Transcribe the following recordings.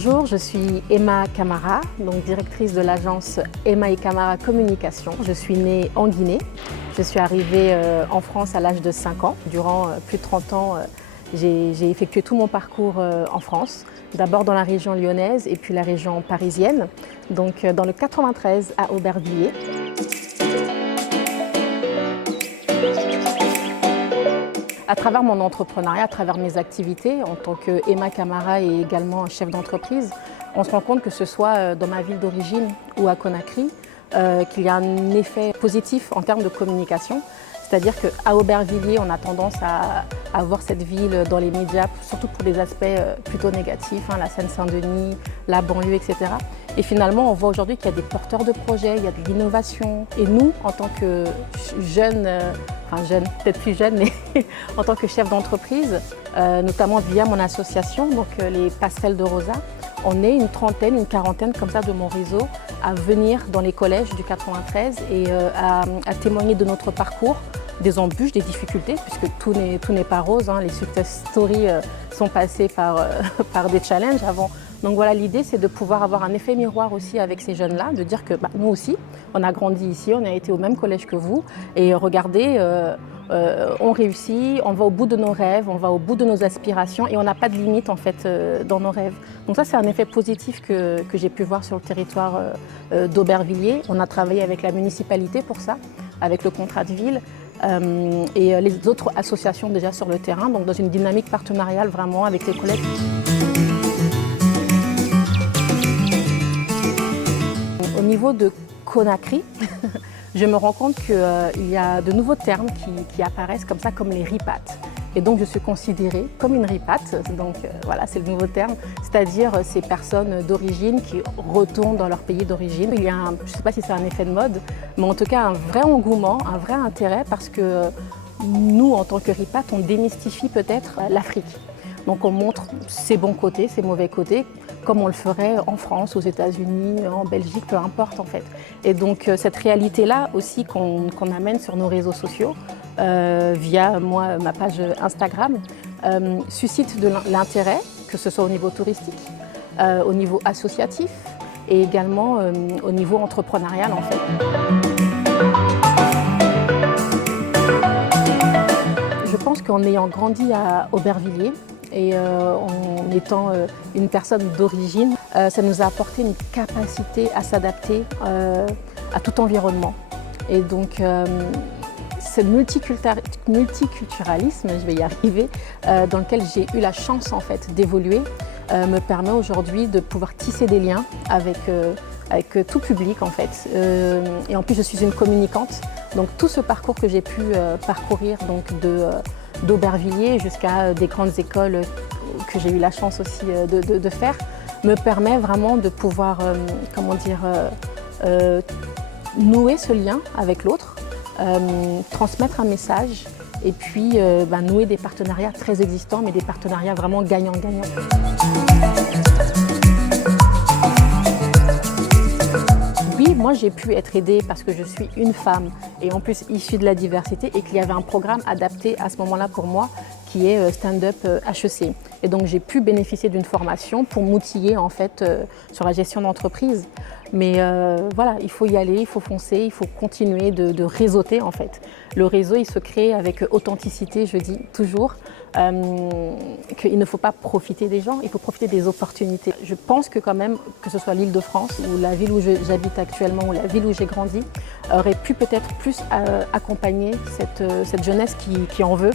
Bonjour, je suis Emma Camara, donc directrice de l'agence Emma et Camara Communication. Je suis née en Guinée. Je suis arrivée en France à l'âge de 5 ans. Durant plus de 30 ans, j'ai effectué tout mon parcours en France. D'abord dans la région lyonnaise et puis la région parisienne, donc dans le 93 à Aubervilliers. À travers mon entrepreneuriat, à travers mes activités, en tant qu'Emma Camara et également chef d'entreprise, on se rend compte que ce soit dans ma ville d'origine ou à Conakry, qu'il y a un effet positif en termes de communication. C'est-à-dire qu'à Aubervilliers, on a tendance à voir cette ville dans les médias, surtout pour des aspects plutôt négatifs, la Seine-Saint-Denis, la banlieue, etc. Et finalement, on voit aujourd'hui qu'il y a des porteurs de projets, il y a de l'innovation. Et nous, en tant que jeunes, peut-être plus jeunes, mais en tant que chef d'entreprise, notamment via mon association, donc les Passerelles de Rosa, on est une trentaine, une quarantaine comme ça de mon réseau à venir dans les collèges du 93 et à témoigner de notre parcours, des embûches, des difficultés, puisque tout n'est pas rose. Les success stories sont passées par des challenges avant. Donc voilà, l'idée c'est de pouvoir avoir un effet miroir aussi avec ces jeunes-là, de dire que nous aussi, on a grandi ici, on a été au même collège que vous, et regardez, on réussit, on va au bout de nos rêves, on va au bout de nos aspirations et on n'a pas de limite en fait dans nos rêves. Donc ça c'est un effet positif que j'ai pu voir sur le territoire d'Aubervilliers. On a travaillé avec la municipalité pour ça, avec le contrat de ville. Et les autres associations déjà sur le terrain, donc dans une dynamique partenariale vraiment avec les collègues. Au niveau de Conakry, je me rends compte qu'il y a de nouveaux termes qui apparaissent comme ça, comme les ripates. Et donc je suis considérée comme une ripate, donc voilà, c'est le nouveau terme, c'est-à-dire ces personnes d'origine qui retournent dans leur pays d'origine. Il y a je ne sais pas si c'est un effet de mode, mais en tout cas un vrai engouement, un vrai intérêt, parce que nous, en tant que ripate, on démystifie peut-être l'Afrique. Donc on montre ses bons côtés, ses mauvais côtés, comme on le ferait en France, aux États-Unis, en Belgique, peu importe en fait. Et donc cette réalité-là aussi qu'on amène sur nos réseaux sociaux, via ma page Instagram, suscite de l'intérêt, que ce soit au niveau touristique, au niveau associatif et également au niveau entrepreneurial en fait. Je pense qu'en ayant grandi à Aubervilliers, et en étant une personne d'origine, ça nous a apporté une capacité à s'adapter à tout environnement. Et donc, ce multiculturalisme, je vais y arriver, dans lequel j'ai eu la chance en fait d'évoluer, me permet aujourd'hui de pouvoir tisser des liens avec tout public en fait. Et en plus, je suis une communicante. Donc tout ce parcours que j'ai pu parcourir donc d'Aubervilliers jusqu'à des grandes écoles que j'ai eu la chance aussi de faire, me permet vraiment de pouvoir nouer ce lien avec l'autre, transmettre un message et puis nouer des partenariats très existants, mais des partenariats vraiment gagnant-gagnant. Oui, moi j'ai pu être aidée parce que je suis une femme et en plus issue de la diversité et qu'il y avait un programme adapté à ce moment-là pour moi qui est Stand-up HEC. Et donc j'ai pu bénéficier d'une formation pour m'outiller en fait sur la gestion d'entreprise. Mais voilà, il faut y aller, il faut foncer, il faut continuer de réseauter en fait. Le réseau, il se crée avec authenticité, je dis toujours, qu'il ne faut pas profiter des gens, il faut profiter des opportunités. Je pense que quand même, que ce soit l'Île-de-France ou la ville où j'habite actuellement ou la ville où j'ai grandi, aurait pu peut-être plus accompagner cette jeunesse qui en veut,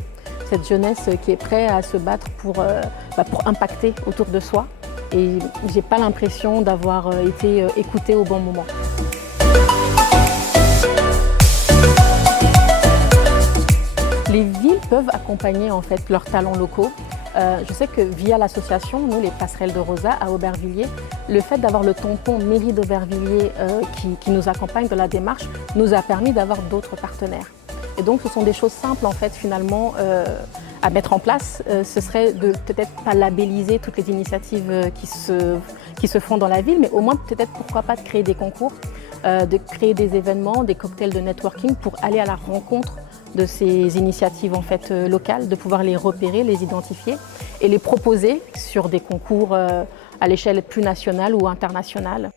cette jeunesse qui est prête à se battre pour impacter autour de soi. Et je n'ai pas l'impression d'avoir été écoutée au bon moment. Les villes peuvent accompagner en fait leurs talents locaux. Je sais que via l'association, nous les Passerelles de Rosa à Aubervilliers, le fait d'avoir le tampon mairie d'Aubervilliers qui nous accompagne dans la démarche nous a permis d'avoir d'autres partenaires. Et donc ce sont des choses simples en fait finalement à mettre en place. Ce serait de peut-être pas labelliser toutes les initiatives qui se font dans la ville, mais au moins peut-être pourquoi pas de créer des concours, de créer des événements, des cocktails de networking pour aller à la rencontre de ces initiatives en fait, locales, de pouvoir les repérer, les identifier et les proposer sur des concours à l'échelle plus nationale ou internationale.